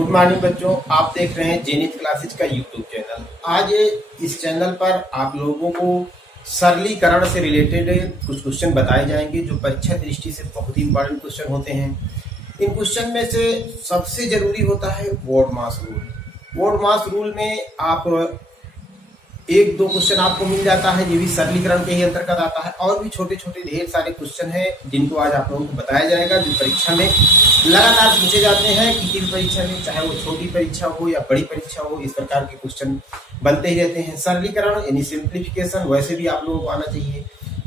Good morning बच्चों, आप देख रहे हैं जेनिथ क्लासेज का यूट्यूब चैनल। आज इस चैनल पर आप लोगों को सरलीकरण से रिलेटेड कुछ क्वेश्चन बताए जाएंगे जो परीक्षा दृष्टि से बहुत ही इंपॉर्टेंट क्वेश्चन होते हैं। इन क्वेश्चन में से सबसे जरूरी होता है वर्ड मास रूल। वर्ड मास रूल में आप एक दो क्वेश्चन आपको मिल जाता है, ये भी सरलीकरण के ही अंतर्गत आता है। और भी छोटे छोटे ढेर सारे क्वेश्चन हैं जिनको आज आप लोगों को बताया जाएगा, जो परीक्षा में लगातार पूछे जाते हैं। किसी भी परीक्षा में, चाहे वो छोटी परीक्षा हो या बड़ी परीक्षा हो, इस प्रकार के क्वेश्चन बनते ही रहते हैं। सरलीकरण यानी सिंप्लीफिकेशन वैसे भी आप लोगों को आना चाहिए।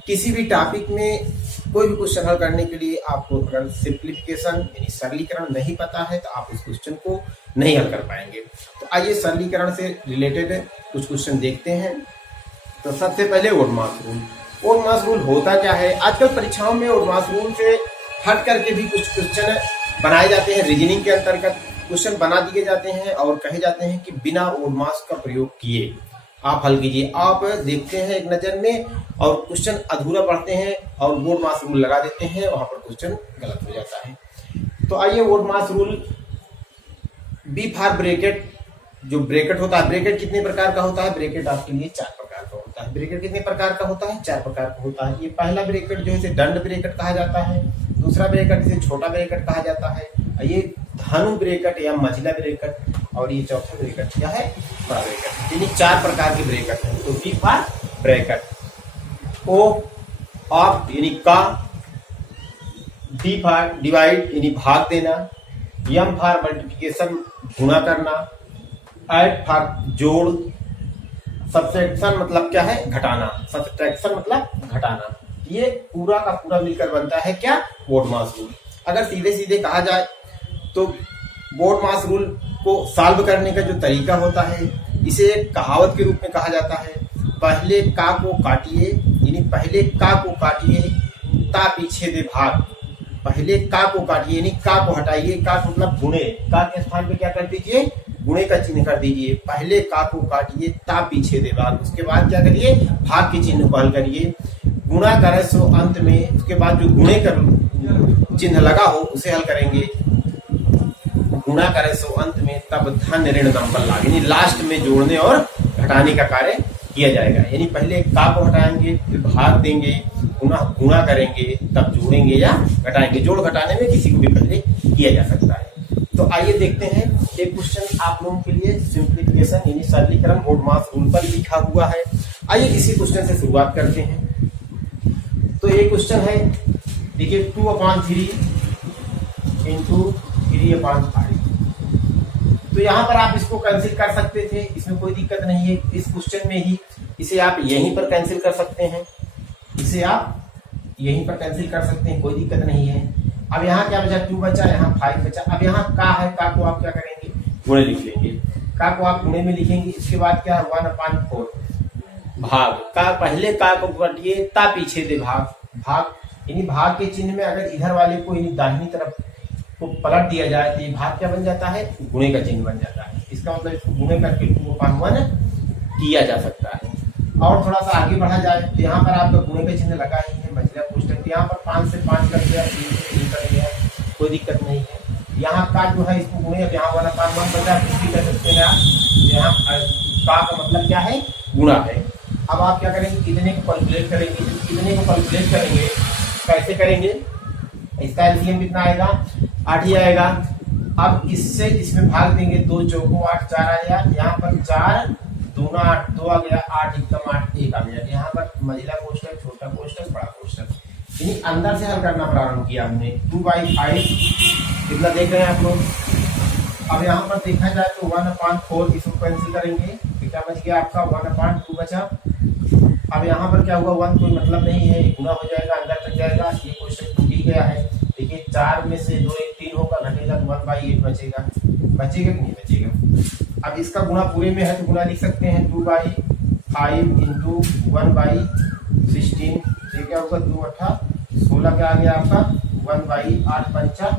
किसी भी टॉपिक में कोई भी क्वेश्चन हल करने के लिए आपको अगर सिंप्लीफिकेशन यानी सरलीकरण नहीं पता है तो आप इस क्वेश्चन को नहीं हल कर पाएंगे। तो आइए सरलीकरण से रिलेटेड कुछ क्वेश्चन देखते हैं। तो सबसे पहले वर्ड मास रूल। वर्ड मास रूल होता क्या है? आजकल परीक्षाओं में वर्ड मास रूल से हट करके भी कुछ क्वेश्चन बनाए जाते हैं। रीजनिंग के अंतर्गत क्वेश्चन बना दिए जाते हैं और कहे जाते हैं कि बिना वर्ड मास का प्रयोग किए आप हल कीजिए। आप देखते हैं एक नजर में और क्वेश्चन अधूरा पढ़ते हैं और वर्ड मास रूल लगा देते हैं, वहां पर क्वेश्चन गलत हो जाता है। तो आइए BODMAS rule. B for bracket. जो ब्रैकेट होता है, ब्रैकेट कितने प्रकार का होता है? ब्रैकेट आपके लिए 4 प्रकार का होता है। ब्रैकेट कितने प्रकार का होता है? 4 प्रकार का होता है। ये पहला ब्रैकेट जो है इसे दंड ब्रैकेट कहा जाता है। दूसरा ब्रैकेट इसे छोटा ब्रैकेट कहा जाता है। ये धनु ब्रैकेट या मझिला ब्रैकेट, और ये चौथा ब्रैकेट क्या है? बड़ा ब्रैकेट। यानी 4 प्रकार के ब्रैकेट हैं। तो B for bracket. O of यानी का। डी फॉर डिवाइड यानी भाग देना। एम फॉर मल्टीप्लिकेशन गुणा करना। ऐड फॉर जोड़। सब्सट्रैक्शन मतलब क्या है? घटाना। सब्सट्रैक्शन मतलब घटाना। ये पूरा का पूरा मिलकर बनता है क्या? वर्ड मास रूल। अगर सीधे सीधे कहा जाए तो वर्ड मास रूल को सॉल्व करने का जो तरीका होता है, इसे एक कहावत के रूप में कहा जाता है। पहले का को काटिए, यानी पहले का को काटिए ता पीछे दे भाग। पहले का को काटिए यानी का को हटाइए। का मतलब गुणे। का के स्थान पे क्या कर दीजिए? गुणे का चिन्ह कर दीजिए। पहले का को काटिए ता पीछे दे भाग। उसके बाद क्या करिए? भाग के चिन्ह को हल करिए। गुणा करे सो अंत में, उसके बाद जो गुणे का चिन्ह लगा हो उसे हल करेंगे। गुणा करे सो अंत में तब धन ऋण नंबर लागे, यानी लास्ट में जोड़ने और घटाने का कार्य किया जाएगा। यानी पहले का को हटाएंगे, फिर भाग देंगे, गुणा करेंगे, तब जोड़ेंगे या घटाएंगे। जोड़ घटाने में किसी को भी पहले किया जा सकता है। तो आइए देखते हैं एक क्वेश्चन आप लोगों के लिए सिंप्लीफिकेशन यानी सरलीकरण वर्ड मास रूल पर लिखा हुआ है। आइए इसी क्वेश्चन से शुरुआत करते हैं। तो ये क्वेश्चन है, देखिए 2/3 इंटू 3/5। तो यहाँ पर आप इसको कैंसिल कर सकते थे, इसमें कोई दिक्कत नहीं है। इस क्वेश्चन में ही इसे आप यहीं पर कैंसिल कर सकते हैं। इसे आप यहीं पर कैंसिल कर सकते हैं, कोई दिक्कत नहीं है। अब यहाँ क्या बचा? 2 बचा, यहाँ 5 बचा। अब यहाँ का है, का को आप क्या करेंगे? गुणे लिख लेंगे। का को आप गुणे में लिखेंगे। इसके बाद क्या है? 1/4 भाग। का पहले का को काटिए ता पीछे दे भाग। भाग यानी भाग के चिन्ह में अगर इधर वाले को यानी दाहिनी तरफ को पलट दिया जाए तो ये भाग क्या बन जाता है? गुणे का चिन्ह बन जाता है। इसका मतलब इसको गुणे करके 2/1 किया जा सकता है। और थोड़ा सा आगे बढ़ा जाए तो यहाँ पर आपका गुणे का चिन्ह लगा ही है, मझिला कोष्ठक। यहाँ पर 5 से 5 कर दिया, 3 से 3 कर दिया, कोई दिक्कत नहीं है। यहाँ का जो है इसको गुणे, यहाँ 1/1 बचा, कुछ भी कर सकते हैं आप। यहाँ का मतलब क्या है? गुणा है। अब आप क्या करेंगे? इतने को कैलकुलेट करेंगे। इतने को कैलकुलेट करेंगे, कैसे करेंगे? इसका एलसीएम कितना आएगा? 8 ही आएगा। अब इससे इसमें भाग देंगे, 2 चौको 8, 4 आया। यहाँ पर 4 दूना 8, 2 आ गया, 8 एकम 8, 1 आ गया। यहाँ पर मझिला कोष्ठक, छोटा कोष्ठक, बड़ा कोष्ठक, यानी अंदर से हल करना प्रारंभ किया हमने। 2/5 कितना देख रहे हैं आप लोग? अब यहाँ पर देखा जाए तो 1/4 इसको कैंसिल करेंगे, क्या बच गया आपका? 1/2 बचा। अब यहाँ पर क्या हुआ? 1 कोई मतलब नहीं है, गुना हो जाएगा, अंदर तक जाएगा। ये क्वेश्चन टूट ही गया है। देखिए 4 में से 2 1 3 होगा, घटेगा तो 1/8 बचेगा। बचेगा कि नहीं बचेगा? अब इसका गुणा पूरे में है तो गुणा लिख सकते हैं। 2/5 इंटू 1/16। ये क्या होगा? 2 8 16 क्या आ गया आपका? 1/8 5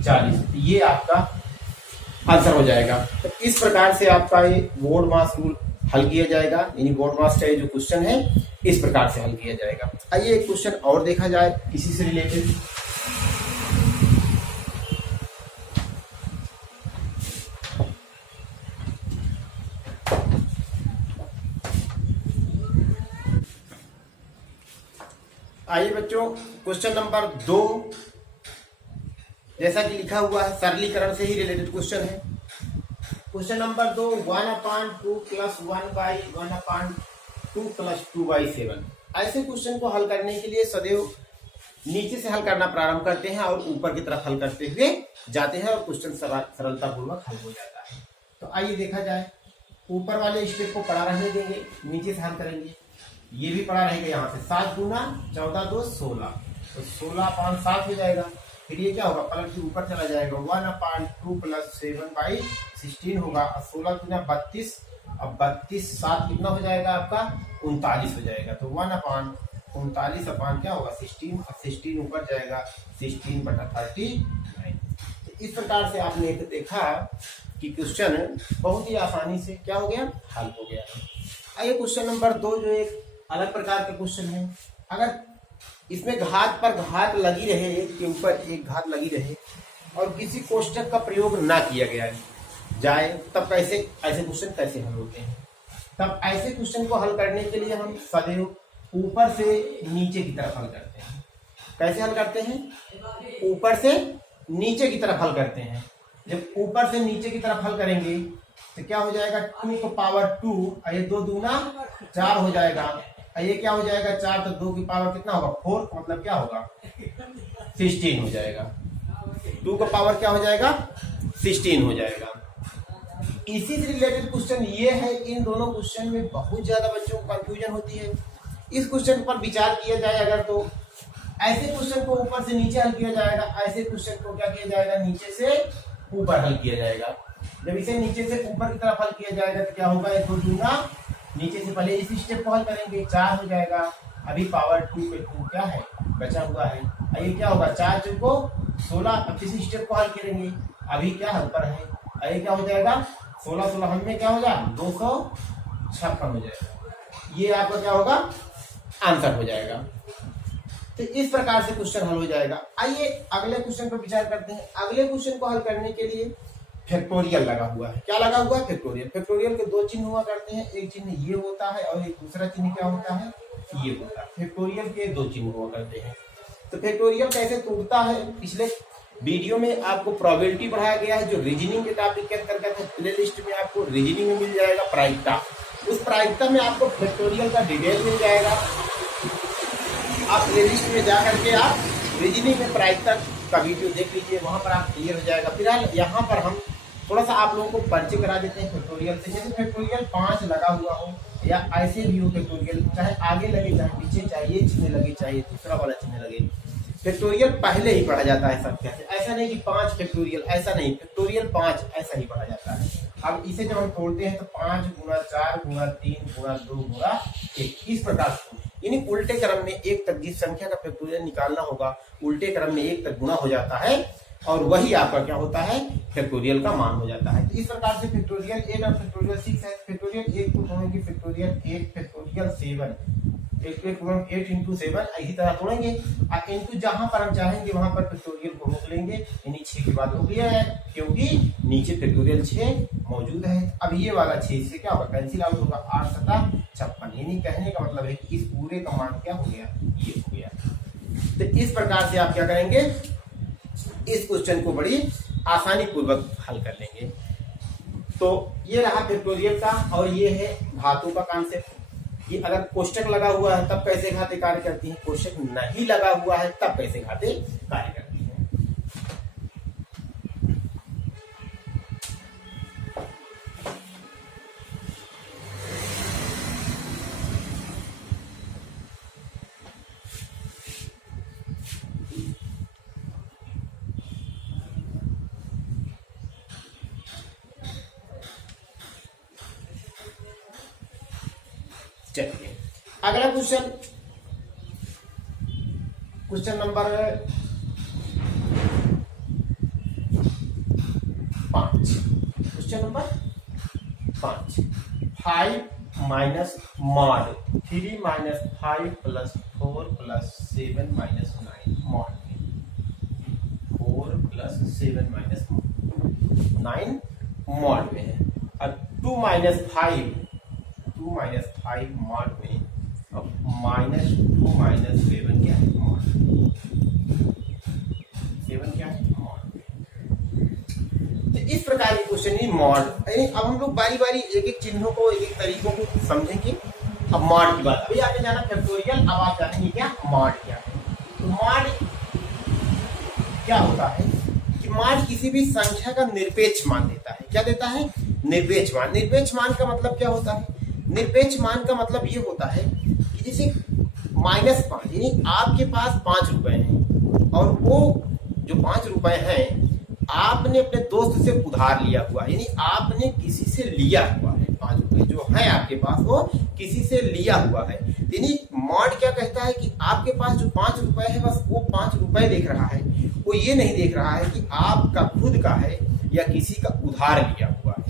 40। ये आपका आंसर हो जाएगा। तो इस प्रकार से आपका ये वर्ड मास रूल हल किया जाएगा, यानी वर्ड मास का जो क्वेश्चन है इस प्रकार से हल किया जाएगा। आइए एक क्वेश्चन और देखा जाए इसी से रिलेटेड। आइए बच्चों, क्वेश्चन नंबर 2 जैसा कि लिखा हुआ है सरलीकरण से ही रिलेटेड क्वेश्चन है। Question number 2 1/2 + 1/1/2 + 2/7। ऐसे क्वेश्चन को हल करने के लिए सदैव नीचे से हल करना प्रारंभ करते हैं और ऊपर की तरफ हल करते हुए जाते हैं और क्वेश्चन सरलतापूर्वक हल हो जाता है। तो आइए देखा जाए, ऊपर वाले स्टेप को पढ़ा रहने देंगे, नीचे से हल करेंगे। ये भी पढ़ा रहेगा यहाँ से 7 दूना 14 2 16, तो 16/7 हो जाएगा। फिर ये क्या होगा, पलट के ऊपर चला जाएगा 1/2 + 7/16 होगा। 16 दूना 32, अब 32 7 कितना हो जाएगा आपका 39 हो जाएगा। तो 1/39 अपान क्या होगा 16, अब 16 ऊपर जाएगा 16/39। तो इस प्रकार से आपने देखा कि क्वेश्चन बहुत ही आसानी से क्या हो गया, हल हो गया। आइए क्वेश्चन नंबर 2 जो एक अलग प्रकार का क्वेश्चन है। अगर इसमें घात पर घात लगी रहे, एक के ऊपर एक घात लगी रहे और किसी कोष्टक का प्रयोग ना किया गया जाए, तब कैसे ऐसे क्वेश्चन कैसे हल होते हैं। तब ऐसे क्वेश्चन को हल करने के लिए हम सदैव ऊपर से नीचे की तरफ हल करते हैं। कैसे हल करते हैं, ऊपर से नीचे की तरफ हल करते हैं। जब ऊपर से नीचे की तरफ हल करेंगे तो क्या हो जाएगा 2 की पावर 2, ये 2 दूना 4 हो जाएगा। ये क्या हो जाएगा 4, तो 2 की पावर कितना होगा 4, मतलब क्या होगा 16 हो जाएगा। 2 का पावर क्या हो जाएगा 16 हो जाएगा। इसी से रिलेटेड क्वेश्चन ये है। इन दोनों क्वेश्चन में बहुत ज्यादा बच्चों को कंफ्यूजन होती है। इस क्वेश्चन पर विचार किया जाए अगर, तो ऐसे क्वेश्चन को ऊपर से नीचे हल किया जाएगा, ऐसे क्वेश्चन को क्या किया जाएगा नीचे से ऊपर हल किया जाएगा। जब इसे नीचे से ऊपर की तरफ हल किया जाएगा तो क्या होगा, 1 2 दूना नीचे से पहले इस स्टेप को हल करेंगे 4 हो जाएगा। अभी पावर 2 पे 2 क्या है बचा हुआ है। ये क्या होगा 4 चौको 16, अब इस स्टेप को हल करेंगे, अभी क्या हल पर है, ये क्या हो जाएगा 16 16 हमें क्या होगा 256 हो जाएगा। ये आपका क्या होगा आंसर हो जाएगा। तो इस प्रकार से क्वेश्चन हल हो जाएगा। आइए अगले क्वेश्चन पर विचार करते हैं। अगले क्वेश्चन को हल करने के लिए फैक्टोरियल लगा हुआ है। क्या लगा हुआ है फैक्टोरियल। फैक्टोरियल के 2 चिन्ह हुआ करते हैं, एक चिन्ह ये होता है और एक दूसरा चिन्ह क्या होता है ये होता है। फैक्टोरियल के 2 चिन्ह हुआ करते हैं। तो फैक्टोरियल कैसे टूटता है, पिछले वीडियो में आपको प्रोबेबिलिटी पढ़ाया गया है, जो रीजनिंग के टॉपिक के अंतर्गत है। प्ले लिस्ट में आपको रीजनिंग में मिल जाएगा प्रायिकता, उस प्रायिकता में आपको फैक्टोरियल का डिटेल मिल जाएगा। आप प्ले लिस्ट में जा करके आप रीजनिंग में प्रायिकता का वीडियो देख लीजिए, वहां पर आप क्लियर हो जाएगा। फिलहाल यहाँ पर हम थोड़ा सा आप लोगों को परिचय करा देते हैं फैक्टोरियल से। जैसे फैक्टोरियल 5 लगा हुआ हो या ऐसे भी हो फैक्टोरियल, चाहे आगे लगे चाहे पीछे, चाहे ये चिन्ह लगे चाहे दूसरा वाला चिन्ह लगे, फैक्टोरियल पहले ही पढ़ा जाता है सब कहते हैं। ऐसा नहीं कि 5 फैक्टोरियल, ऐसा नहीं, फैक्टोरियल 5 ऐसा ही पढ़ा जाता है। अब इसे जब हम तोड़ते हैं तो 5 गुणा 4 गुणा 3 गुणा 2 गुणा 1 इस प्रकार से, यानी उल्टे क्रम में 1 तक जिस संख्या का फैक्टोरियल निकालना होगा उल्टे क्रम में 1 तक गुणा हो जाता है और वही आपका क्या होता है फैक्टोरियल का मान हो जाता है। तो इस प्रकार से फैक्टोरियल 8 और फैक्टोरियल 6 है। फैक्टोरियल 8 को तोड़ेंगे फैक्टोरियल 8 फैक्टोरियल 7, 8 इंटू 7 इसी तरह तोड़ेंगे और इंटू जहां पर हम चाहेंगे वहां पर फैक्टोरियल को रोक लेंगे, यानी 6 के बाद हो गया है क्योंकि नीचे फैक्टोरियल 6 मौजूद है। अब ये वाला 6 से क्या होगा कैंसिल आउट होगा, 8 7 56, यानी कहने का मतलब है कि इस पूरे का मान क्या हो गया ये हो गया। तो इस प्रकार से आप क्या करेंगे, इस क्वेश्चन को बड़ी आसानी पूर्वक हल कर लेंगे। तो ये रहा फैक्टोरियल का और ये है घातों का कॉन्सेप्ट कि अगर कोष्टक लगा हुआ है तब कैसे घातें कार्य करती हैं, कोष्टक नहीं लगा हुआ है तब कैसे घातें कार्य करती हैं। चलिए अगला question, question number 5। Question number 5, 5 minus mod 3 minus 5 plus 4 plus 7 minus 9 mod 4 plus 7 minus 9 mod में है। और 2 माइनस 5 मॉड में अब -2 - 7 क्या है, मॉड 7 क्या है, मॉड। तो इस प्रकार के क्वेश्चन ही मॉड। अब हम लोग बारी बारी एक एक चिन्हों को, एक एक तरीकों को समझेंगे। अब मॉड की बात, अभी आपने जाना फैक्टोरियल, अब आप जानेंगे क्या मॉड क्या है। तो मॉड क्या होता है कि मॉड किसी भी संख्या का निरपेक्ष मान देता है। क्या देता है, निरपेक्ष मान। निरपेक्ष मान का मतलब क्या होता है, निरपेक्ष मान का मतलब ये होता है कि जैसे -5, यानी आपके पास 5 रुपए हैं और वो जो 5 रुपए हैं आपने अपने दोस्त से उधार लिया हुआ है, यानी आपने किसी से लिया हुआ है। 5 रुपए जो है आपके पास वो किसी से लिया हुआ है। यानी मॉड क्या कहता है कि आपके पास जो 5 रुपए है बस वो 5 रुपए देख रहा है, वो ये नहीं देख रहा है कि आपका खुद का है या किसी का उधार लिया हुआ है।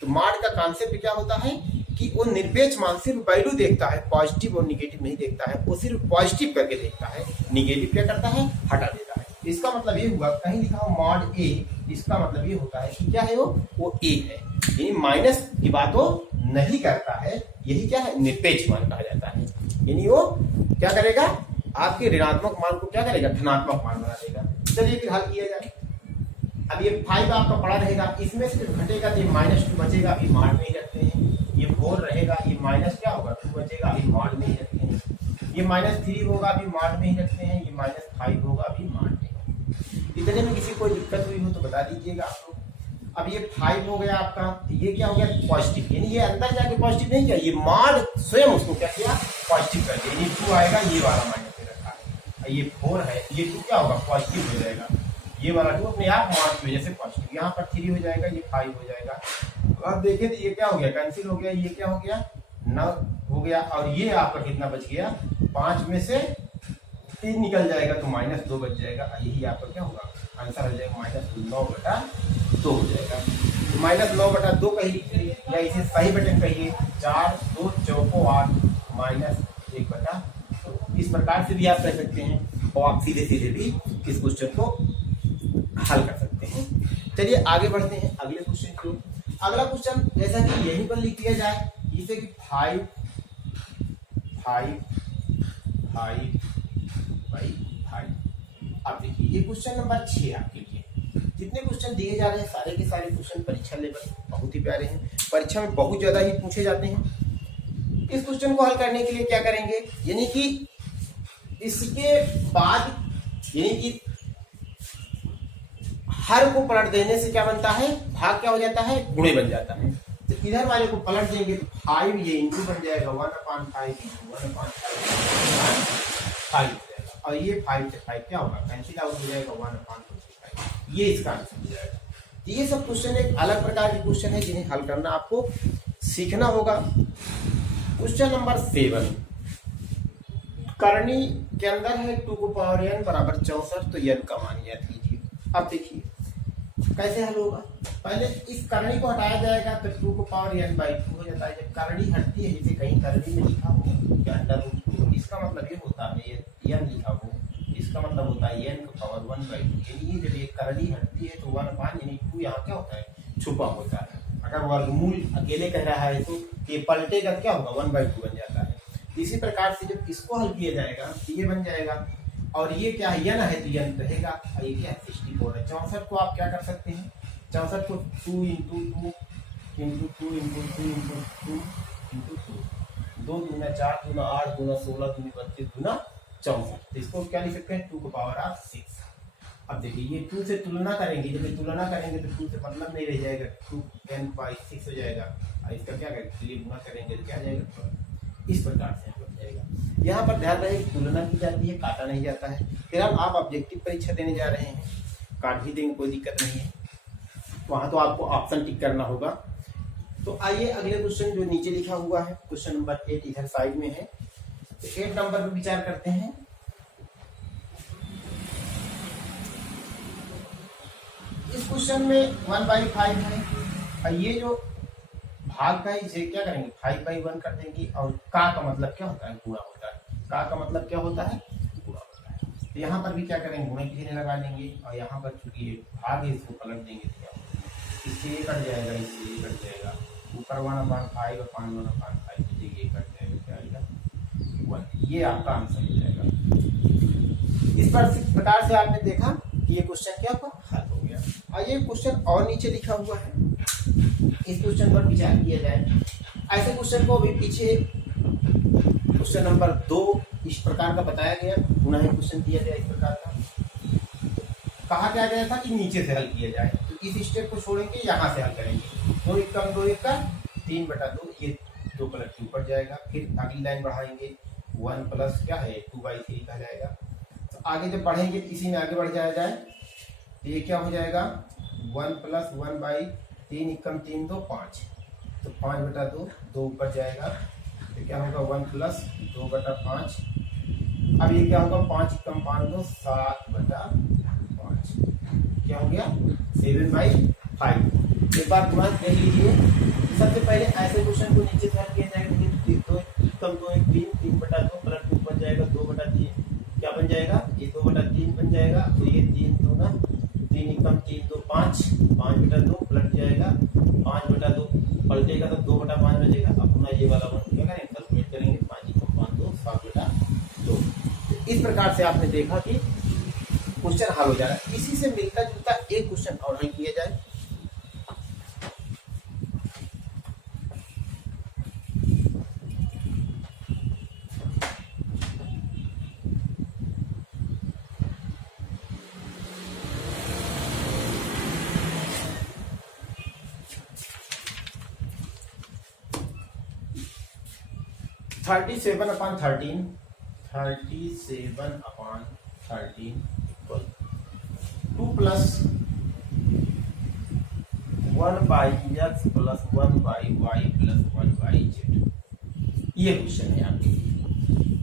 तो मॉड का कॉन्सेप्ट क्या होता है कि वो निरपेक्ष मान सिर्फ वैल्यू देखता है, पॉजिटिव और निगेटिव नहीं देखता है, वो सिर्फ पॉजिटिव करके देखता है, निगेटिव क्या करता है, हटा देता है। इसका मतलब ये हुआ, कहीं लिखा हो मॉड ए, इसका मतलब ये होता है कि क्या है वो ए है, यानी माइनस की बात वो नहीं करता है। यही क्या है, निरपेक्ष मान कहा जाता है। यानी वो क्या करेगा, आपके ऋणात्मक मान को क्या करेगा, धनात्मक मान बना देगा। चलिए फिर हल किया जाए। अब ये 5 आपका पड़ा रहेगा, इसमें से घटेगा तो ये -2 बचेगा, अभी मॉड में ही रखते हैं। ये 4 रहेगा, ये माइनस क्या होगा, 2 बचेगा, अभी मॉड में ही रखते हैं। ये -3 होगा, अभी मॉड में ही रखते हैं। ये -5 होगा, अभी मॉड में। इतने में किसी कोई दिक्कत हुई हो तो बता दीजिएगा आप लोग। अब ये 5 हो गया आपका, ये क्या हो गया, पॉजिटिव, यानी ये अंदर जाके पॉजिटिव नहीं किया, ये मॉड स्वयं उसको क्या किया, पॉजिटिव कर दिया। ये 2 आएगा, ये वाला माइनस में रखा है। ये 4 है, ये 2 क्या होगा, पॉजिटिव हो जाएगा। ये वाला 2 अपने आप मॉड की वजह से पॉजिटिव, यहाँ पर 3 हो जाएगा, ये 5 हो जाएगा। अब देखिए तो ये क्या हो गया, कैंसिल हो गया, ये क्या हो गया, 9 हो गया। और ये आपका कितना बच गया, 5 में से 3 निकल जाएगा तो -2 बच जाएगा। यही आपका क्या होगा, आंसर हो जाएगा -9/2 हो जाएगा। -9/2 कहिए या इसे सही बटन कहिए, 4 2 चौको 8 -1/2। इस प्रकार से भी आप कर सकते हैं और आप सीधे सीधे भी इस क्वेश्चन को हल कर सकते हैं। चलिए आगे बढ़ते हैं अगले क्वेश्चन को। अगला क्वेश्चन जैसा कि यहीं पर लिख दिया जाए, जैसे कि 5 5 5 5। अब देखिए ये क्वेश्चन नंबर 6 आपके लिए। जितने क्वेश्चन दिए जा रहे हैं सारे के सारे क्वेश्चन परीक्षा लेवल बहुत ही प्यारे हैं, परीक्षा में बहुत ज्यादा ही पूछे जाते हैं। इस क्वेश्चन को हल करने के लिए क्या करेंगे, यानी कि इसके बाद यानी कि हर को पलट देने से क्या बनता है, भाग क्या हो जाता है, गुणे बन जाता है। तो इधर वाले को पलट देंगे तो 5 ये इंटू बन जाएगा 1/5 और ये 5 से 5 क्या होगा, कैंसिल आउट हो जाएगा 1/25। ये इसका आंसर हो जाएगा। तो ये सब क्वेश्चन एक अलग प्रकार के क्वेश्चन है जिन्हें हल करना आपको सीखना होगा। क्वेश्चन नंबर 7 करनी के अंदर है 2n = 64, तो n का मान ज्ञात कीजिए। अब देखिए कैसे हल होगा, पहले इस करनी को हटाया जाएगा तो 2n/2 हो जाता है। जब करनी हटती है, जैसे कहीं करनी में लिखा हो कि √2, इसका मतलब ये होता है n लिखा हो, इसका मतलब होता है n⁴ 1/2। यानी जब ये करनी हटती है तो 1/, यानी 2 यहाँ क्या होता है, छुपा होता है। अगर वर्गमूल अकेले कह रहा है तो ये पलटेगा क्या होगा, 1/2 बन जाता है। इसी प्रकार से जब इसको हल किया जाएगा तो ये बन जाएगा, और ये क्या है, n है तो n रहेगा, और ये क्या है 64 है। 64 को आप क्या कर सकते हैं, 64 को 2 × 2 × 2 × 2 × 2 × 2 2 दूना 4 दूना 8 दूना 16 दूनी 32 दूना 64। तो इसको क्या लिख सकते हैं, 2⁻6। अब देखिए ये 2 से तुलना करेंगे, जब तुलना करेंगे तो 2 से मतलब नहीं रह जाएगा, 2n/6 हो जाएगा। और इसका क्या करेंगे, गुणा करेंगे तो क्या आ जाएगा, इस प्रकार से बन जाएगा। यहाँ पर ध्यान रहे तुलना की जाती है, काटा नहीं जाता है। फिलहाल आप ऑब्जेक्टिव परीक्षा देने जा रहे हैं, काट भी देंगे, कोई दिक्कत नहीं है, वहां तो आपको ऑप्शन टिक करना होगा। तो आइए अगले क्वेश्चन जो नीचे लिखा हुआ है, क्वेश्चन नंबर 8 इधर साइड में है, तो 8 नंबर पर विचार करते हैं। इस क्वेश्चन में 1/5 है, और ये जो भाग का, इसे क्या करेंगे 5/1 कर देंगे। और का मतलब क्या होता है, गुणा होता है। का मतलब क्या होता है, गुणा होता है। तो यहाँ पर भी क्या करेंगे, गुणे की लगा लेंगे, और यहाँ पर चूंकि ये भाग है इसको पलट देंगे तो क्या होगा, इससे ये कट जाएगा, इससे ये कट जाएगा, ऊपर 1/5 और 1/5 ये कट जाएगा, क्या आएगा 1, ये आपका आंसर हो जाएगा। इस प्रकार से आपने देखा कि ये क्वेश्चन क्या हुआ, हल हो गया। आइए क्वेश्चन और नीचे लिखा हुआ है, इस क्वेश्चन पर विचार किया जाए। ऐसे क्वेश्चन को अभी पीछे क्वेश्चन नंबर 2 इस प्रकार का बताया गया, पुनः क्वेश्चन दिया गया इस प्रकार का। कहा क्या गया था कि नीचे से हल किया जाए, तो इस स्टेप को छोड़ेंगे, यहाँ से हल करेंगे। 2 एकम 2 एकम 3/2, ये 2 प्लस 2 पड़ जाएगा। फिर अगली लाइन बढ़ाएंगे, 1 प्लस क्या है 2/3 का जाएगा। तो आगे जब बढ़ेंगे इसी में आगे बढ़ जाए तो ये क्या हो जाएगा 1 प्लस 1/3 एकम 3 2 5, तो 5/2 2 ऊपर जाएगा, तो क्या होगा 1 प्लस 2/5। अब ये क्या होगा 5 एकम 5 2 7/5, क्या हो गया 7/5। एक बार दिमाग देख लीजिए, सबसे पहले ऐसे क्वेश्चन को नीचे से हल किया जाएगा। 2 एकम 2 1 3 3/2 प्लस 2 बन जाएगा 2/3, क्या बन जाएगा ये 2/3 बन जाएगा। तो ये 3 2 3 एकम 3 2 5, 5/2 पलट जाएगा, 5/2 पलटेगा तो 2/5 बचेगा। अपना ये वाला वन क्या करेंगे कैलकुलेट करेंगे, 5 एकम 5 2 7/2। इस प्रकार से आपने देखा कि क्वेश्चन हल हो जा रहा है। इसी से मिलता जुलता एक क्वेश्चन और हल किया जाए। Thirty-seven upon 13 equal 2 plus 1/x plus 1/y plus 1/z। ये क्वेश्चन है आपके।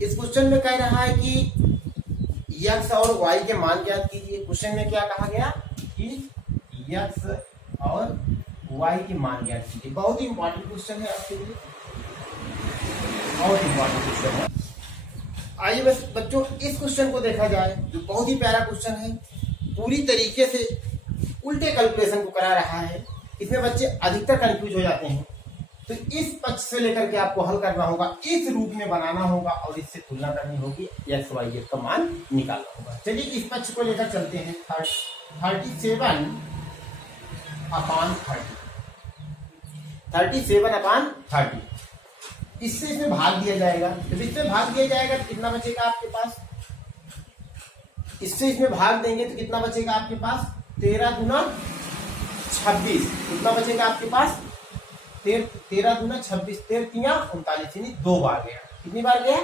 इस क्वेश्चन में कह रहा है कि x और y के मान ज्ञात कीजिए। क्वेश्चन में क्या कहा गया कि x और y के मान ज्ञात कीजिए। बहुत ही इंपॉर्टेंट क्वेश्चन है आपके लिए, बहुत इंपॉर्टेंट क्वेश्चन है। आइए बस बच्चों इस क्वेश्चन को देखा जाए, जो बहुत ही प्यारा क्वेश्चन है, पूरी तरीके से उल्टे कैलकुलेशन को करा रहा है। इसमें बच्चे अधिकतर कंफ्यूज हो जाते हैं, तो इस पक्ष से लेकर के आपको हल करना होगा, इस रूप में बनाना होगा और इससे तुलना करनी होगी, एक्स वाई जेड का मान निकालना होगा। चलिए इस पक्ष को लेकर चलते हैं। 37 upon 30, इससे इसमें भाग दिया जाएगा। जब इसमें भाग दिया जाएगा तो कितना बचेगा आपके पास, इससे इसमें भाग देंगे तो कितना बचेगा आपके पास 13 दूना 26, कितना बचेगा आपके पास 13 दूना 26, 13 तिया 39, यानी 2 बार गया। कितनी बार गया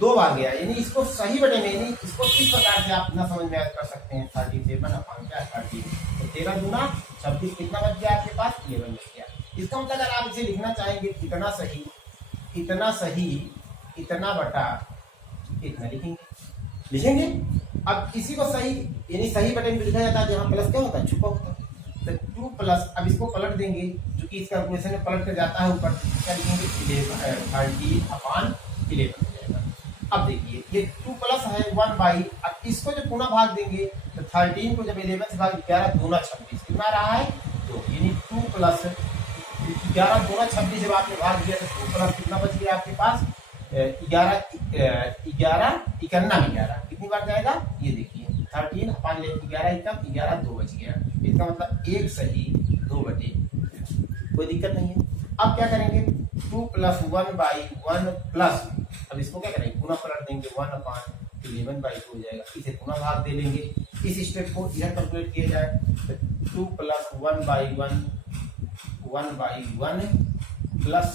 2 बार गया। यानी इसको सही बटे में, यानी इसको किस प्रकार से आप अपना समझ में कर सकते हैं 37 upon 30, तो 13 दूना 26 कितना बच गया आपके पास 11 बच गया। इसका मतलब अगर आप इसे लिखना चाहेंगे इतना सही इतना बटा इतना लिखेंगे। अब इसी को सही यानी सही बटे में लिखा जाता है, जहां प्लस क्या होता है छुपा होता है, तो 2 प्लस, अब इसको पलट देंगे, जो कि इस कैलकुलेशन में पलट कर जाता है ऊपर, क्या लिखेंगे 30 upon 11 हो जाएगा। अब देखिए ये 2 प्लस है 1/, अब इसको जब पुनः भाग देंगे तो 13 को जब 11 से भाग 11 दूना 26, कितना रहा है 2, यानी 2 प्लस 11 दूना 26 जब आपने भाग दिया तो 2 प्लस कितना बच गया आपके पास 11 कितनी बार जाएगा ये देखिए 13 upon 11 2 बच गया। इसका मतलब एक सही 2 बटे, कोई दिक्कत नहीं है। अब क्या करेंगे 2 प्लस 1/1 प्लस, अब इसको क्या करेंगे पुनः पलट देंगे 1/11/2 हो जाएगा। इसे पुनः भाग दे लेंगे, इस स्टेप को इधर कैलकुलेट किया जाए तो 2 प्लस 1/1 प्लस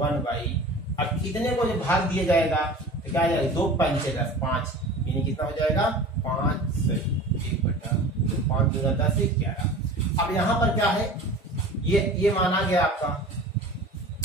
1/, अब इतने को जब भाग दिया जाएगा तो क्या आ जाएगा 2 5 10, यानी कितना हो जाएगा 5 सही 1/2, 5 दूना 10 11। अब यहाँ पर क्या है ये माना गया आपका,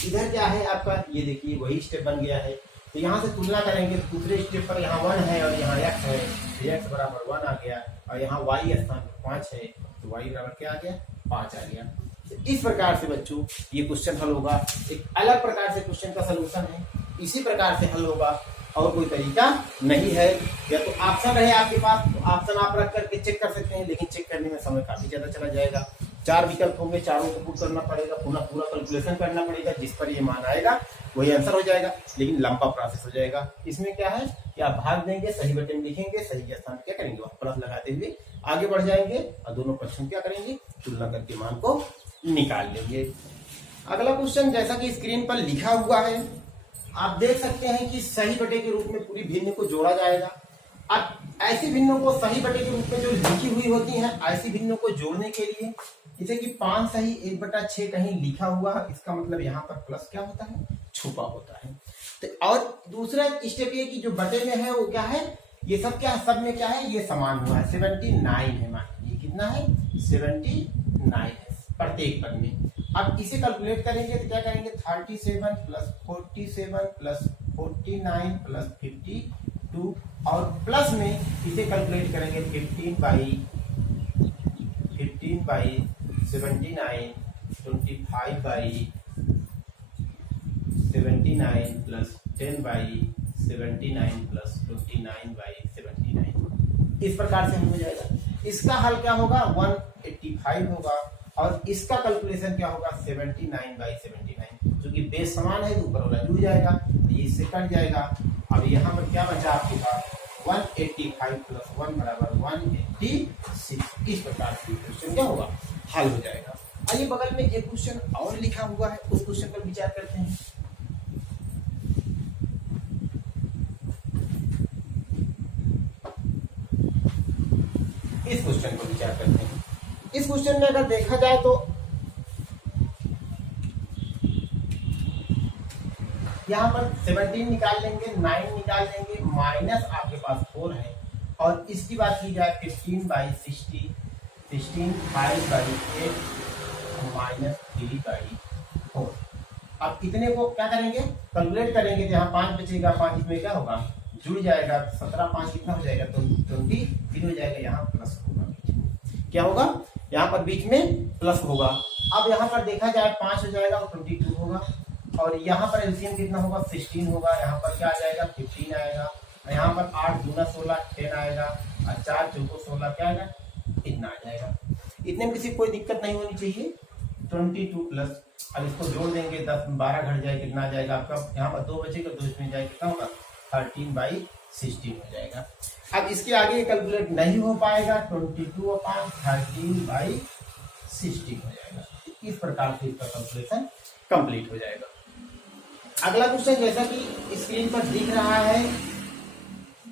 इधर क्या है आपका ये देखिए वही स्टेप बन गया है। तो यहाँ से तुलना करेंगे, दूसरे स्टेप पर यहाँ 1 है और यहाँ x है, तो x बराबर 1 आ गया, और यहाँ y स्थान पर 5 है तो y बराबर क्या आ गया 5 आ गया। तो इस प्रकार से बच्चों ये क्वेश्चन हल होगा। एक अलग प्रकार से क्वेश्चन का सलूशन है, इसी प्रकार से हल होगा और कोई तरीका नहीं है। या तो ऑप्शन रहे आपके पास तो ऑप्शन आप रख करके चेक कर सकते हैं, लेकिन चेक करने में समय काफी ज्यादा चला जाएगा। 4 विकल्प होंगे, चारों को पुट करना पड़ेगा, पुनः पूरा कैलकुलेशन करना पड़ेगा, जिस पर ये मान आएगा वही आंसर हो जाएगा, लेकिन लंबा प्रोसेस हो जाएगा। इसमें क्या है कि आप भाग देंगे, सही बटन में लिखेंगे, सही के स्थान क्या करेंगे वहां प्लस लगाते हुए आगे बढ़ जाएंगे और दोनों क्वेश्चन क्या करेंगे, तुलना करके मान को निकाल लेंगे। अगला क्वेश्चन जैसा कि स्क्रीन पर लिखा हुआ है, आप देख सकते हैं कि सही बटे के रूप में पूरी भिन्न को जोड़ा जाएगा। अब ऐसी भिन्नों को सही बटे के रूप में जो लिखी हुई होती हैं, ऐसी भिन्नों को जोड़ने के लिए, जैसे कि 5 सही 1/6 कहीं लिखा हुआ, इसका मतलब यहाँ पर प्लस क्या होता है, छुपा होता है। तो और दूसरा स्टेप ये कि जो बटे में है वो क्या है, ये सब क्या है, सब में क्या है, ये समान हुआ है, 79 है, मान ये कितना है, 79 है प्रत्येक पद में। अब इसे कैलकुलेट करेंगे तो क्या करेंगे, 37 प्लस 47 प्लस 49 प्लस 52 और प्लस में इसे कैलकुलेट करेंगे 15 by 79, 25 by 79 plus 10 by 79 plus 29 by 79। इस प्रकार से हो जाएगा। इसका हल क्या होगा, 185 होगा और इसका कैलकुलेशन क्या होगा, 79 बाई 79। क्योंकि बेस समान है तो ऊपर वाला जुड़ जाएगा, तो ये इससे कट जाएगा। अब यहाँ पर क्या बचा आपके पास, 185 प्लस 1 बराबर 186। इस प्रकार से क्वेश्चन क्या होगा, हल हो जाएगा। आइए बगल में एक क्वेश्चन और लिखा हुआ है, उस क्वेश्चन पर विचार करते हैं। इस क्वेश्चन पर विचार करते हैं। इस क्वेश्चन में अगर देखा जाए तो यहाँ पर 17 निकाल लेंगे, 9 निकाल लेंगे, माइनस आपके पास 4 है और इसकी बात की जाए 15 बाई 60, 16 5 बाई 8 माइनस 3 बाई 4। अब इतने को क्या करेंगे, कैलकुलेट करेंगे तो यहाँ 5 बचेगा, 5 इसमें क्या होगा, जुड़ जाएगा, 17 5 कितना हो जाएगा, तो 20 फिर हो जाएगा, यहाँ प्लस होगा, क्या होगा, यहाँ पर बीच में प्लस होगा। अब यहाँ पर देखा जाए 5 हो जाएगा और 22 होगा और यहाँ पर एलसीएम कितना होगा, 16 होगा, यहाँ पर क्या आ जाएगा, 15 आएगा और यहाँ पर 8 दूना 16 10 आएगा और 4 चौको 16 क्या आएगा, इतना आ जाएगा। इतने में किसी कोई दिक्कत नहीं होनी चाहिए। 22 प्लस, अब इसको जोड़ देंगे, 10 12 घट जाए, कितना आ जाएगा आपका, यहाँ पर 2 बचेगा, 2 इसमें जाए, कितना होगा, 13 बाई 16 हो जाएगा। अब इसके आगे कैलकुलेट नहीं हो पाएगा, 22/13 बाई 16 हो जाएगा। इस प्रकार से इसका कैलकुलेशन कंप्लीट हो जाएगा। अगला क्वेश्चन जैसा कि स्क्रीन पर दिख रहा है,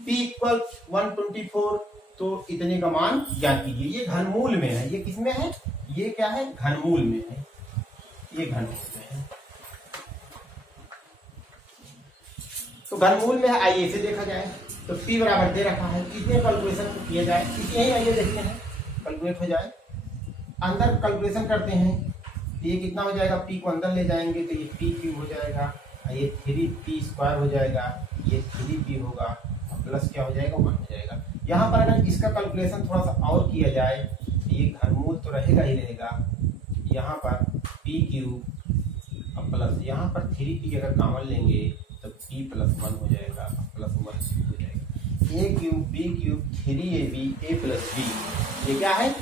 p इक्वल 124, तो इतने का मान ज्ञात कीजिए। ये घनमूल में है, ये किसमें है, ये क्या है, घनमूल में है, ये घनमूल में है। तो घनमूल में है, आइए इसे देखा जाए। तो p बराबर दे रखा है, कितने कैलकुलेशन को किया जाए, यही आइए देखते हैं, कैलकुलेट हो जाए। अंदर कैलकुलेशन करते हैं, तो ये कितना हो जाएगा, p को अंदर ले जाएंगे तो ये p क्यूब हो जाएगा, ये 3p स्क्वायर हो जाएगा, ये 3p होगा और प्लस क्या हो जाएगा, 1 हो जाएगा। यहाँ पर अगर इसका कैलकुलेशन थोड़ा सा और किया जाए तो ये घनमूल तो रहेगा ही रहेगा, यहाँ पर p क्यूब और प्लस यहाँ पर 3p अगर कॉमन लेंगे तो p प्लस 1 हो जाएगा, प्लस 1 हो जाएगा, a cube b cube 3ab a plus b, ये क्या है,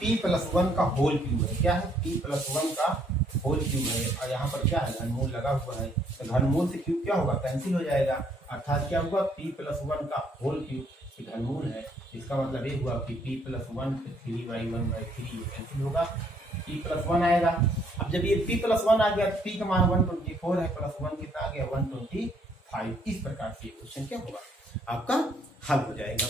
p प्लस 1 का होल क्यूब है, क्या है, p प्लस 1 का होल क्यूब है और यहाँ पर क्या है, घनमूल लगा हुआ है, तो घनमूल से क्यूब क्या होगा, कैंसिल हो जाएगा, अर्थात क्या हुआ, p प्लस 1 का होल क्यूब घनमूल है। इसका मतलब ये हुआ कि p प्लस 1 3/1/3 ये कैंसिल होगा, p प्लस 1 आएगा। अब जब ये p प्लस 1 आ गया तो p का मान 124 है, प्लस 1 कितना आ गया, 125। इस प्रकार से ये क्वेश्चन क्या होगा, आपका हल हो जाएगा।